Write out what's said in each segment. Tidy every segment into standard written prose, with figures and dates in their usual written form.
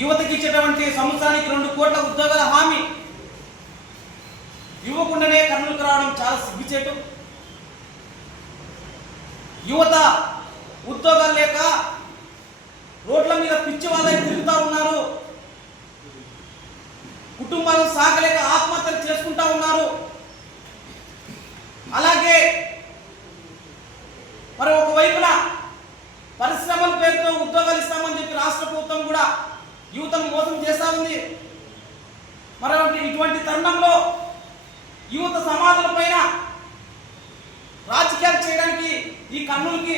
యువతకి ఇచ్చేటువంటి సంవత్సరానికి 2 కోట్ల ఉద్యోగాల హామీ ఇవ్వకుండానే కర్నూలుకు రావడం చాలా సిగ్గుచేటు. యువత ఉద్యోగాలు లేక రోడ్ల మీద పిచ్చి వాళ్ళే తిరుగుతూ ఉన్నారు. కుటుంబాలను సాగలేక ఆత్మహత్యలు చేసుకుంటా ఉన్నారు. అలాగే మరి ఒకవైపున పరిశ్రమల పేరుతో ఉద్యోగాలు ఇస్తామని చెప్పి రాష్ట్ర ప్రభుత్వం కూడా యువతను మోసం చేస్తా ఉంది. మరి ఇటువంటి తరుణంలో యువత సమాజాల పైన రాజకీయాలు చేయడానికి ఈ కర్నూలుకి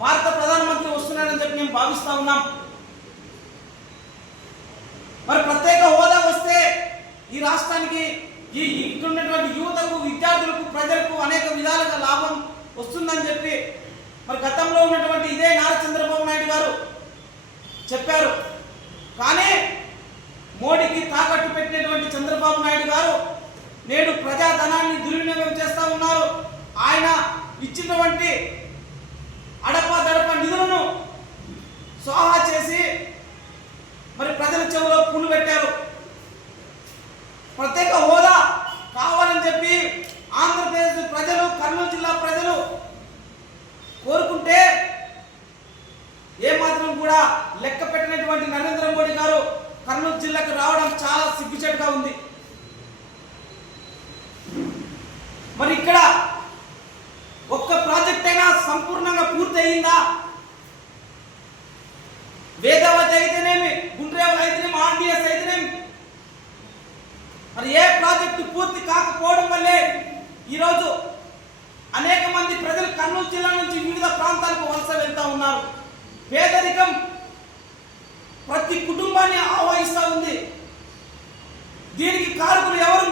భారత ప్రధానమంత్రి వస్తున్నాడని చెప్పి మేము భావిస్తా ఉన్నాం. మరి ప్రత్యేక హోదా వస్తే ఈ రాష్ట్రానికి ఈ ఇక్కడున్నటువంటి యువతకు, విద్యార్థులకు, ప్రజలకు అనేక విధాలుగా లాభం వస్తుందని చెప్పి మరి గతంలో ఉన్నటువంటి ఇదే నారా చంద్రబాబు నాయుడు గారు చెప్పారు. కానీ మోడీకి తాకట్టు పెట్టినటువంటి చంద్రబాబు నాయుడు గారు నేడు ప్రజాధనాన్ని దుర్వినియోగం చేస్తా ఉన్నారు. ఆయన ఇచ్చినటువంటి అడప నిధులను సోహా చేసి మరి ప్రజల చెవులో పులు పెట్టారు. ప్రత్యేక హోదా కావాలని చెప్పి ఆంధ్రప్రదేశ్ ప్రజలు, కర్నూలు జిల్లా ప్రజలు కోరుకుంటే ఏమాత్రం కూడా లెక్క పెట్టినటువంటి నరేంద్ర మోడీ గారు కర్నూలు జిల్లాకు రావడం చాలా సిగ్గుచేటుగా ఉంది. మరి ఇక్కడ ఒక్క ప్రాజెక్ట్ అయినా సంపూర్ణంగా పూర్తి అయిందా? వేదావతి అయితేనేమి, గుండ్రేవల్ అయితేనేమి, ఆర్డీఎస్ అయితేనేమి, మరి ఏ ప్రాజెక్టు పూర్తి కాకపోవడం వల్లే ఈరోజు అనేక మంది ప్రజలు కర్నూలు జిల్లా నుంచి వివిధ ప్రాంతాలకు వలస వెళ్తా ఉన్నారు. పేదరికం ప్రతి కుటుంబాన్ని ఆవహిస్తూ ఉంది. దీనికి కారకులు ఎవరు?